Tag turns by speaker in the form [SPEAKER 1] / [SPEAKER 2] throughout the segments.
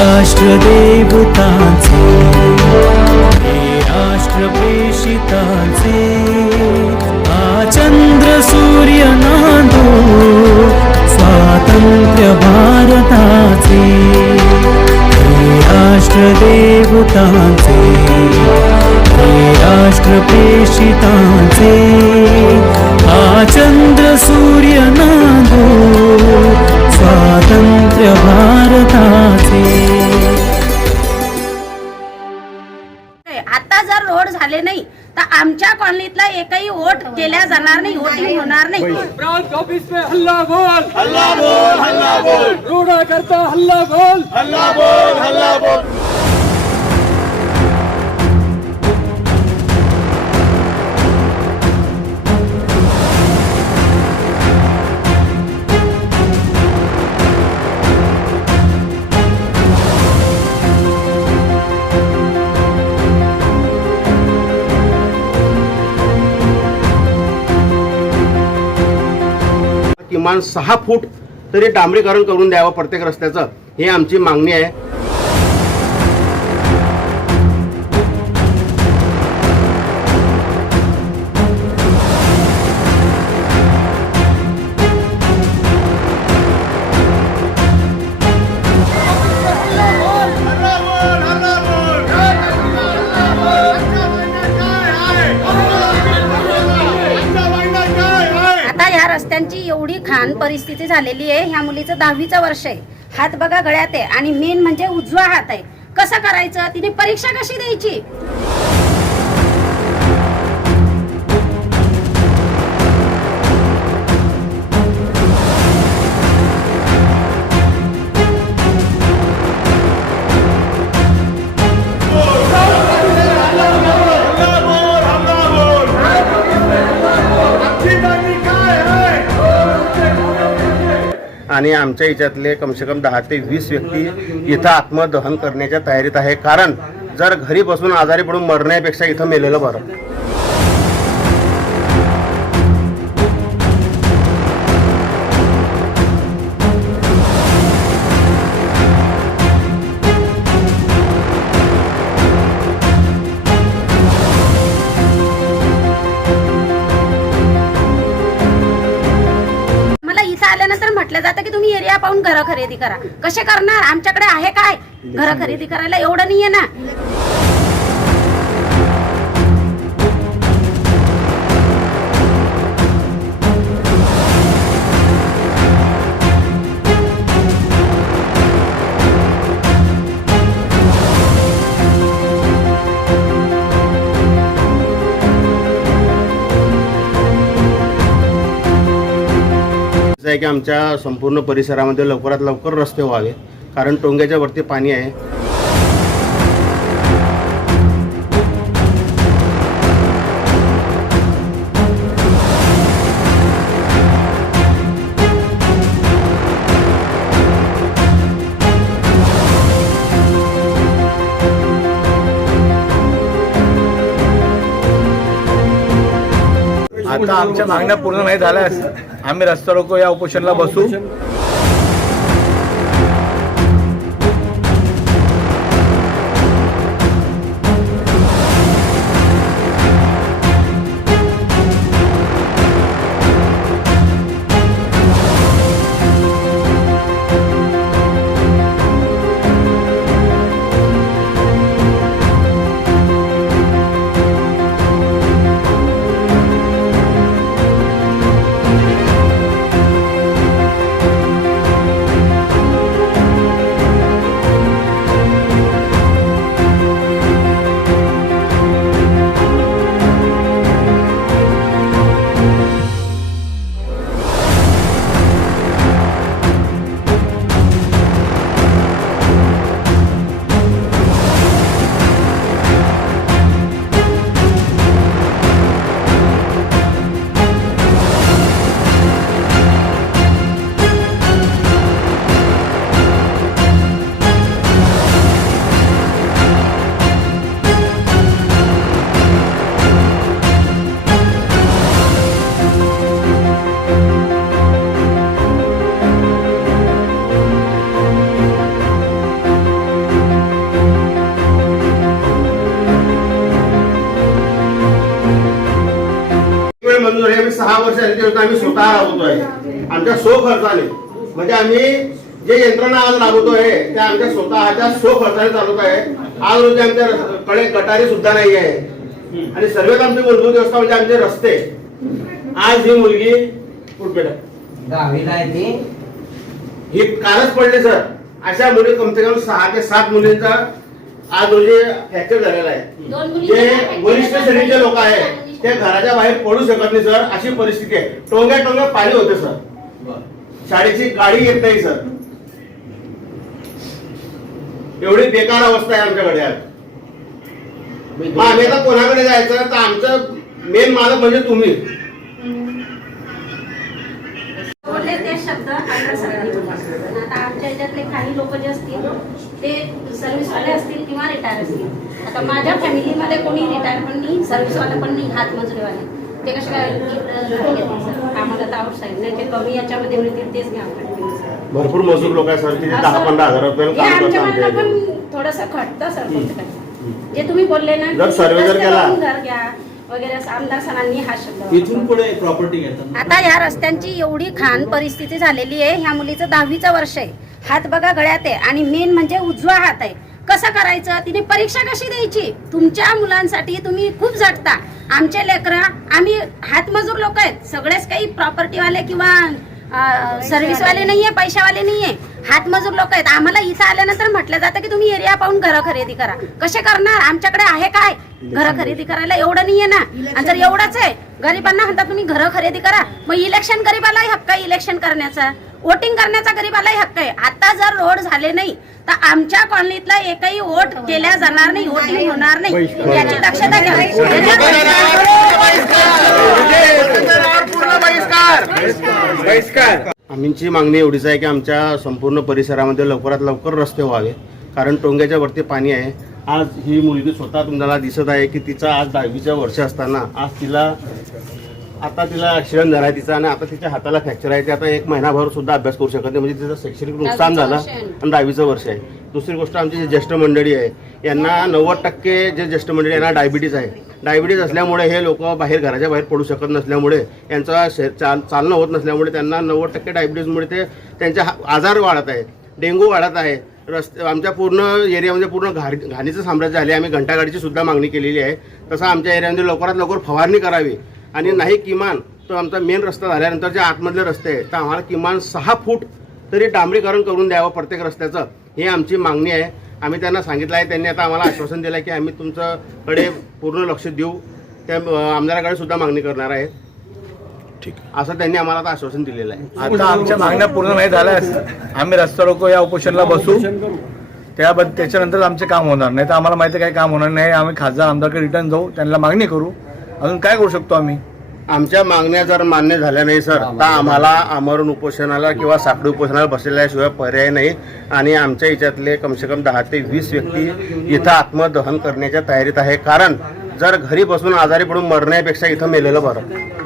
[SPEAKER 1] राष्ट्रदेवतांचे हे राष्ट्र प्रेषितांचे आ चंद्र सूर्य नांदो स्वातंत्र्य भारताचे हे राष्ट्र
[SPEAKER 2] ब्रांच ऑफिस पे हल्ला बोल। हल्ला बोल हल्ला बोल। रोडा करता हल्ला बोल। हल्ला बोल हल्ला बोल।
[SPEAKER 3] किमान सहा फूट तरी डांबरीकरण करून द्यावं प्रत्येक रस्त्याचं. ही आमची मागणी आहे.
[SPEAKER 4] त्यांची एवढी घाण परिस्थिती झालेली आहे. ह्या मुलीचं दहावीचं वर्ष आहे. हात बघा गळ्यात आहे. आणि मेन म्हणजे उजवा हात आहे. कसं करायचं? तिने परीक्षा कशी द्यायची?
[SPEAKER 3] आणि आमच्या याच्यातले कमसे कम दहा ते वीस व्यक्ती इथं आत्मदहन करण्याच्या तयारीत आहे. कारण जर घरी बसून आजारी पडून मरण्यापेक्षा इथं मेलेलं बरं.
[SPEAKER 4] खरेदी करा. कसे करणार? आमच्याकडे आहे काय? घरं खरेदी करायला एवढं नाहीये ना.
[SPEAKER 3] असं आहे की आमच्या संपूर्ण परिसरामध्ये लवकरात लवकर रस्ते व्हावे कारण टोंग्याच्या वरती पाणी आहे.
[SPEAKER 5] आता आमच्या मागण्या पूर्ण नाही झाल्यास आम्ही रस्ता रोको या उपोषणला बसू.
[SPEAKER 3] योजना आम्ही स्वतः राबवतोय. आमच्या सो खर्चाने म्हणजे आम्ही जे यंत्रणा आज राबवतोय त्या आमच्या स्वतःच्या सो खर्चाने चालवत आहे आज रोजी आमच्या रस- कडे गटारी सुद्धा नाही आहे. आणि सर्वात आमची मूलभूत व्यवस्था म्हणजे आमचे रस्ते. आज ही मुलगी ही कालच पडली सर. अशा मुली कमसे कम सहा ते सात मुलींचा आज रोजी फ्रॅक्चर झालेला आहे.
[SPEAKER 4] दोन मुली
[SPEAKER 3] जे वरिष्ठ श्रेणीचे लोक आहेत. ते घराच्या बाहेर पडू शकत नाही सर. अशी परिस्थिती आहे. टोंग्या टोंग्या पाणी होते सर. शाळेची गाडी येत नाही सर. एवढी बेकार अवस्था आहे आमच्याकडे आज. मग आम्ही आता कोणाकडे जायचं? तर आमचं मेन मालक म्हणजे तुम्ही.
[SPEAKER 4] शब्द. पण आता आमच्या याच्यातले काही लोक जे असतील ते सर्व्हिसवाले असतील किंवा रिटायर असतील. आता माझ्या फॅमिलीमध्ये कोणी रिटायर पण नाही सर्व्हिसवाला पण नाही हातमजुरीवाले ते कसे काय आम्हाला तर आउटसाईड नाही जे कमी याच्यामध्ये मिळतील तेच घ्यावं लागतील सर
[SPEAKER 3] भरपूर मजूर लोक आहेत दहा पंधरा हजार रुपये
[SPEAKER 4] हे. पण थोडंसं खटतं सर. जे तुम्ही बोलले ना
[SPEAKER 3] सर्वे जर केला-
[SPEAKER 4] घ्या वगैरे असं आमदार सरांनी हा शब्द वापरला.
[SPEAKER 1] इथून पुढे प्रॉपर्टी घेतात
[SPEAKER 4] आता ह्या रस्त्यांची एवढी घाण परिस्थिती झालेली आहे ह्या मुलीचं दहावीचं वर्ष आहे. हात बघा गळ्यात आहे आणि मेन म्हणजे उजवा हात आहे. कसं करायचं? तिने परीक्षा कशी द्यायची? तुमच्या मुलांसाठी तुम्ही खूप झटता. आमचे लेकरं आम्ही हातमजूर लोक आहेत. सगळेच काही प्रॉपर्टीवाले किंवा सर्व्हिसवाले नाहीये पैशावाले नाहीये. हातमजूर लोक आहेत. आम्हाला इथं आल्यानंतर म्हटलं जातं की तुम्ही एरिया पाहून घरं खरेदी करा. कसे करणार? आमच्याकडे आहे काय? घरं खरेदी करायला एवढं नाहीये ना. आणि जर एवढंच आहे गरिबांना म्हणता तुम्ही घरं खरेदी करा. मग इलेक्शन गरीबालाही हक्क आहे इलेक्शन करण्याचा. वोटिंग करण्याचा गरीबालाही हक्क आहे. आता जर रोड झाले नाही तर आमच्या कॉलनीतला एकही वोट केल्या जाणार नाही वोटिंग होणार नाही. याची दक्षता घ्या.
[SPEAKER 3] आमची मागणी एवढीच आहे की आमच्या संपूर्ण परिसरामध्ये लवकरात लवकर रस्ते व्हावे कारण टोंग्याच्या वरती पाणी आहे. आज ही मुलगी स्वतः तुम्हाला दिसत आहे की तिचा आज दहावीच्या वर्ष असताना आज तिला आता तिला ऍक्सिडेंट झाला आहे तिचा आणि आता तिच्या हाताला फ्रॅक्चर आहे. ते आता एक महिनाभर सुद्धा अभ्यास करू शकत नाही. म्हणजे तिचं शैक्षणिक नुकसान झालं. आणि दहावीचं वर्ष आहे. दुसरी गोष्ट आमची जी ज्येष्ठ मंडळी आहे यांना नव्वद टक्के जे ज्येष्ठ मंडळी यांना डायबिटीज आहे. डायबिटीज असल्यामुळे हे लोक बाहेर घराच्या बाहेर पडू शकत नसल्यामुळे यांचा शे- चाल चालणं होत नसल्यामुळे त्यांना नव्वद टक्के डायबिटीजमुळे ते त्यांचे हा- आजार वाढत आहे डेंग्यू वाढत आहे. रस्ते आमच्या पूर्ण एरियामध्ये म्हणजे पूर्ण घा घाणीचं साम्राज्य आले आम्ही घंटागाडीची सुद्धा मागणी केलेली आहे. तसं आमच्या एरियामध्ये म्हणजे लवकरात लवकर फवारणी करावी. आणि नाही किमान तो आमचा मेन रस्ता झाल्यानंतर जे आतमधले रस्ते आहेत तर आम्हाला किमान सहा फूट तरी डांबरीकरण करून द्यावं प्रत्येक रस्त्याचं. ही आमची मागणी आहे. आम्ही त्यांना सांगितलं आहे. त्यांनी आता आम्हाला आश्वासन दिलं आहे की आम्ही तुमच्याकडे पूर्ण लक्ष देऊ. त्या आमदाराकडे सुद्धा मागणी करणार आहे ठीक. असं त्यांनी आम्हाला आता आश्वासन दिलेलं आहे.
[SPEAKER 5] आता आमच्या मागण्या पूर्ण नाही झाल्यास आम्ही रस्ता रोको या उपोषणला बसू. त्याबद्दल त्याच्यानंतर आमचे काम होणार. नाही तर आम्हाला माहिती आहे काही काम होणार नाही. आम्ही खासदार आमदारकडे रिटर्न जाऊ. त्यांना मागणी करू. अजून काय करू शकतो आम्ही?
[SPEAKER 3] आमच्या मागण्या जर मान्य झाल्या नाही सर तर आम्हाला आमरण उपोषणाला किंवा साखळी उपोषणाला बसलेल्याशिवाय पर्याय नाही. आणि आमच्या याच्यातले कमसे कम दहा ते वीस व्यक्ती इथं आत्मदहन करण्याच्या तयारीत आहे. कारण जर घरी बसून आजारी पडून मरण्यापेक्षा इथं मेलेलं बरं.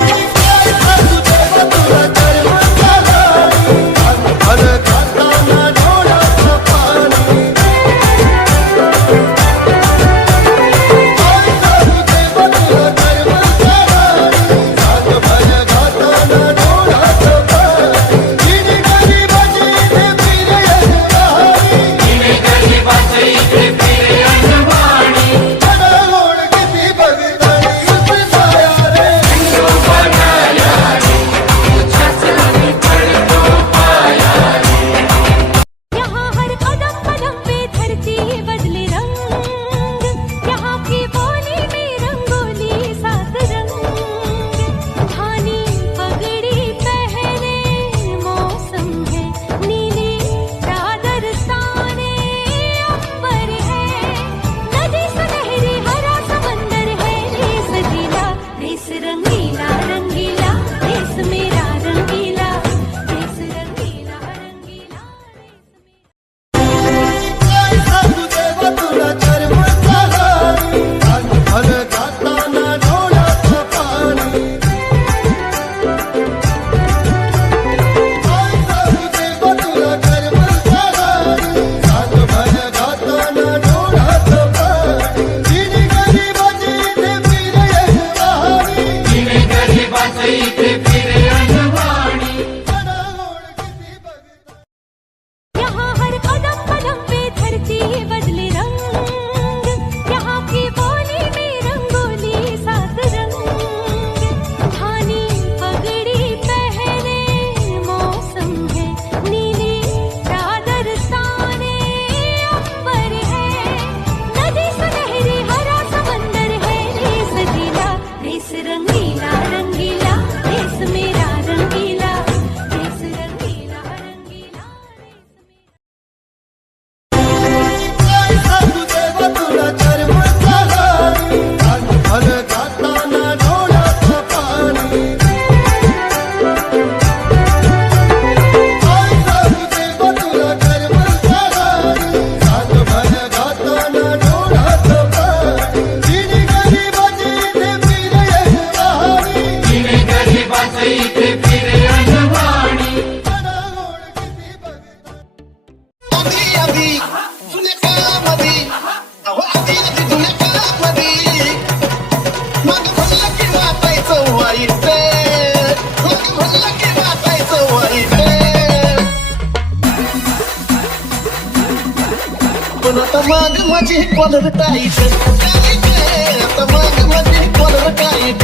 [SPEAKER 6] माझी कॉलर टाईट आता माग माझी कॉलर टाईट